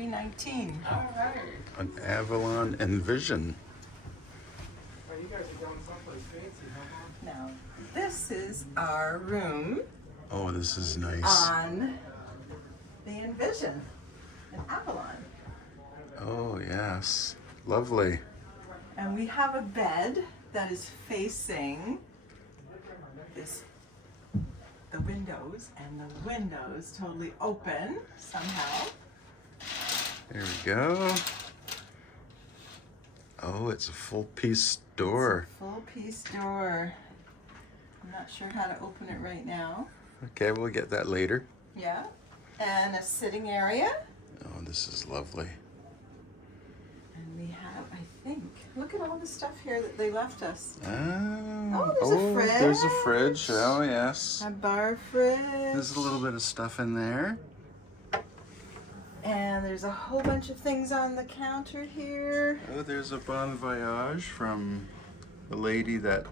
$319. All right. An Avalon Envision. Well, you guys are going someplace fancy, huh? Now, this is our room Oh, this is nice. on the Envision in Avalon. Oh, yes. Lovely. And we have a bed that is facing the windows, and the windows totally open somehow. There we go. Oh, it's a full piece door. Full piece door. I'm not sure how to open it right now. Okay, we'll get that later. Yeah. And a sitting area. Oh, this is lovely. And we have, I think, look at all the stuff here that they left us. Oh, there's a fridge. There's a fridge. Oh, yes. A bar fridge. There's a little bit of stuff in there. And there's a whole bunch of things on the counter here. Oh, there's a bon voyage from the lady that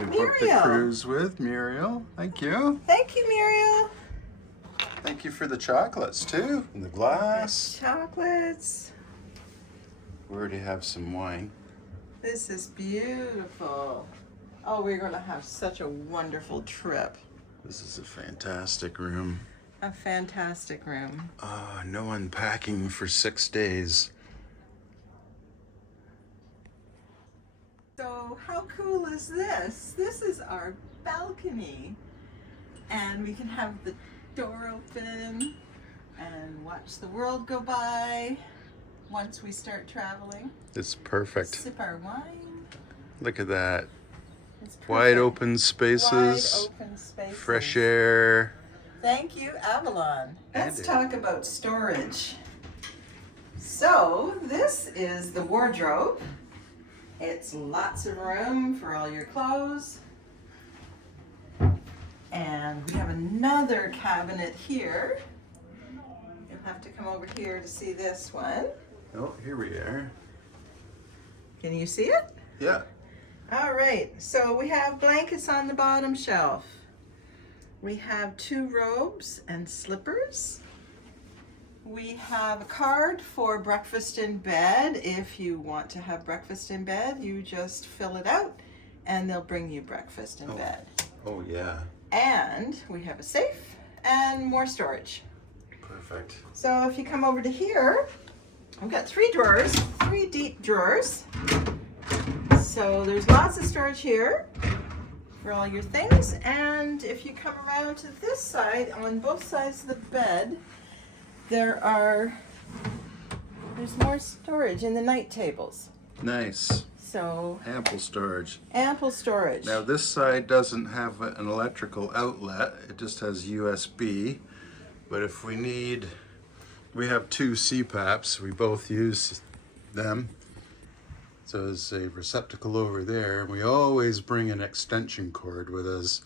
we booked the Muriel. cruise with, Muriel. Thank you. Thank you, Muriel. Thank you for the chocolates too, and the glass. Chocolates. We already have some wine. This is beautiful. Oh, we're going to have such a wonderful trip. This is a fantastic room. A fantastic room. No unpacking for 6 days. So how cool is this? This is our balcony. And we can have the door open and watch the world go by once we start traveling. It's perfect. Sip our wine. Look at that. It's perfect. Wide open spaces, Wide open spaces. fresh air. Thank you, Avalon. Let's And talk about storage. So this is the wardrobe. It's lots of room for all your clothes. And we have another cabinet here. You'll have to come over here to see this one. Oh, here we are. Can you see it? Yeah. All right, so we have blankets on the bottom shelf. We have 2 robes and slippers. We have a card for breakfast in bed. If you want to have breakfast in bed, you just fill it out and they'll bring you breakfast in bed. Oh, yeah. And we have a safe and more storage. Perfect. So if you come over to here, I've got 3 drawers, 3 deep drawers. So there's lots of storage here for all your things. And if you come around to this side, on both sides of the bed, there's more storage in the night tables. Nice. So Ample storage. ample storage. Now this side doesn't have an electrical outlet. It just has USB. But if we need, we have 2 CPAPs. We both use them. So there's a receptacle over there. We always bring an extension cord with us.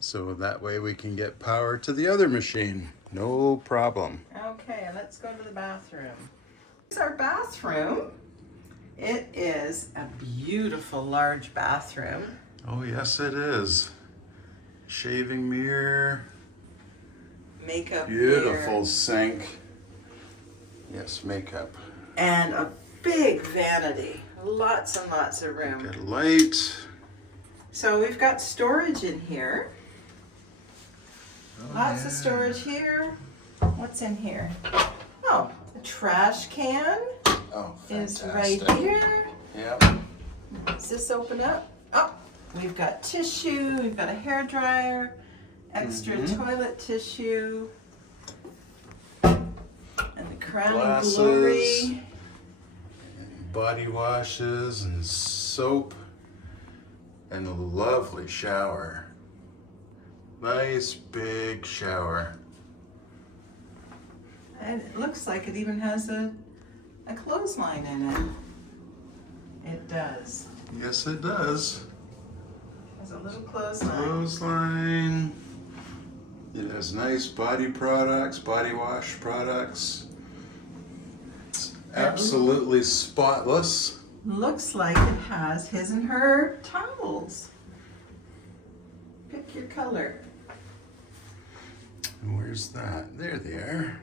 So that way we can get power to the other machine. No problem. Okay, let's go to the bathroom. This is our bathroom. It is a beautiful large bathroom. Oh yes it is. Shaving mirror. Makeup Beautiful mirror, sink. Yes, makeup. and a big vanity. Lots and lots of room. Got a light. So we've got storage in here. Oh, Lots of yeah. storage here. What's in here? Oh, the trash can Oh, is fantastic. right here. Yep. Does this open up? Oh, we've got tissue, we've got a hair dryer, extra toilet tissue, and the crowning Glasses. glory. Body washes and soap and a lovely shower. Nice big shower. And it looks like it even has a clothesline in it. It does. Yes, it does. Has a little clothesline. Clothesline. It has nice body products, body wash products. It's absolutely spotless. Looks like it has his and her towels. Pick your color. And where's that? There they are.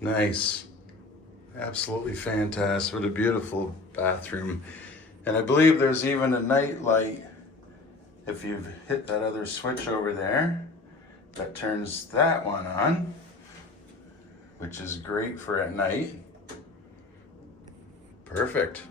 Nice. Absolutely fantastic. What a beautiful bathroom. And I believe there's even a night light. If you've hit that other switch over there, that turns that one on, which is great for at night. Perfect.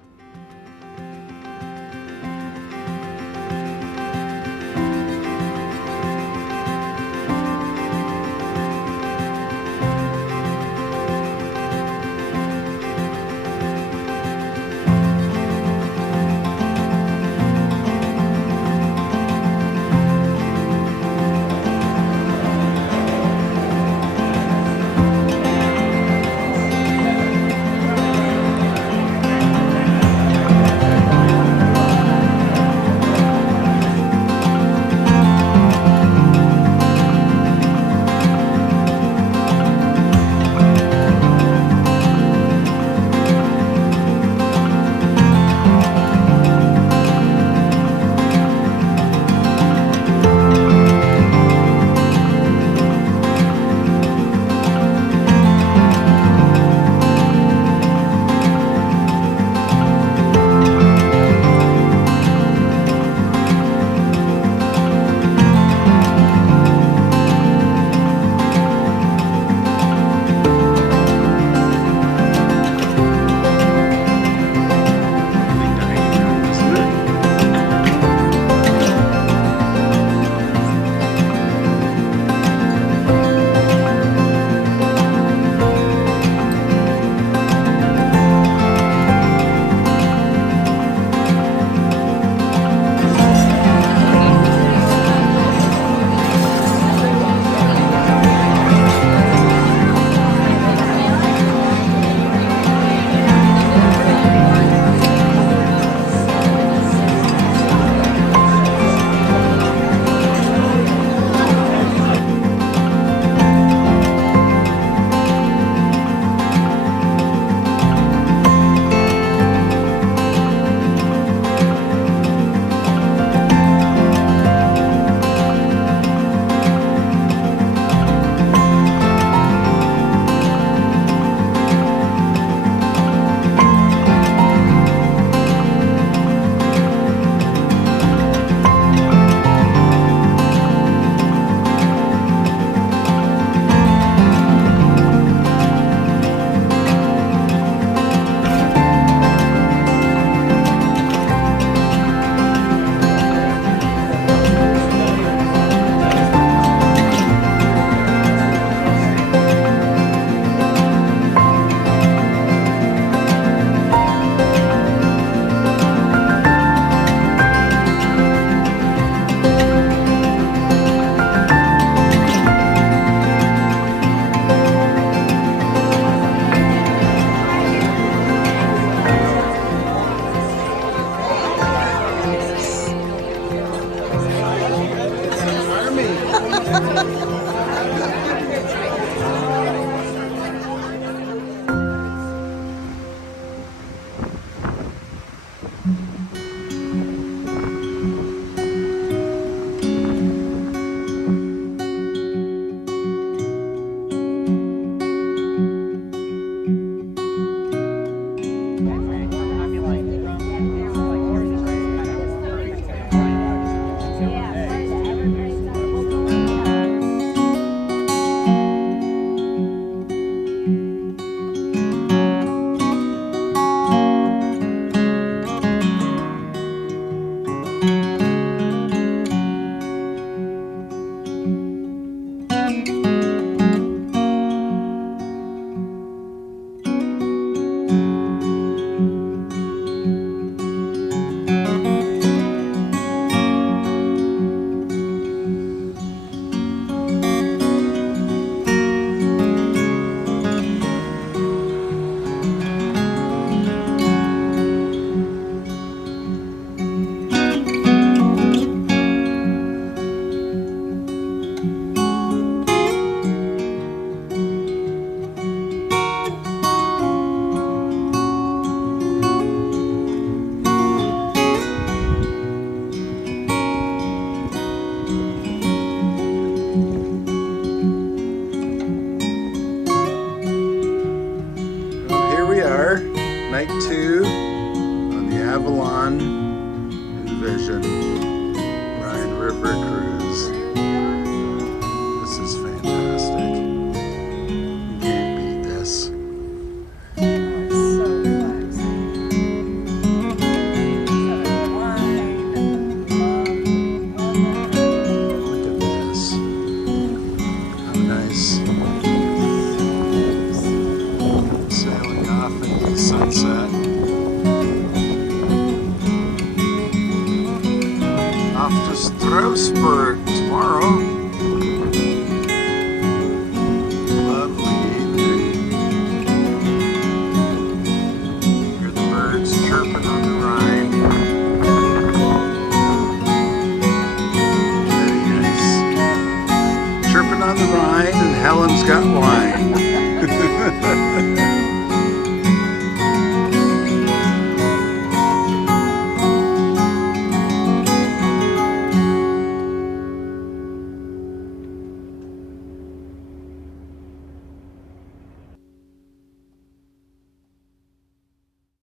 off to Strasbourg tomorrow.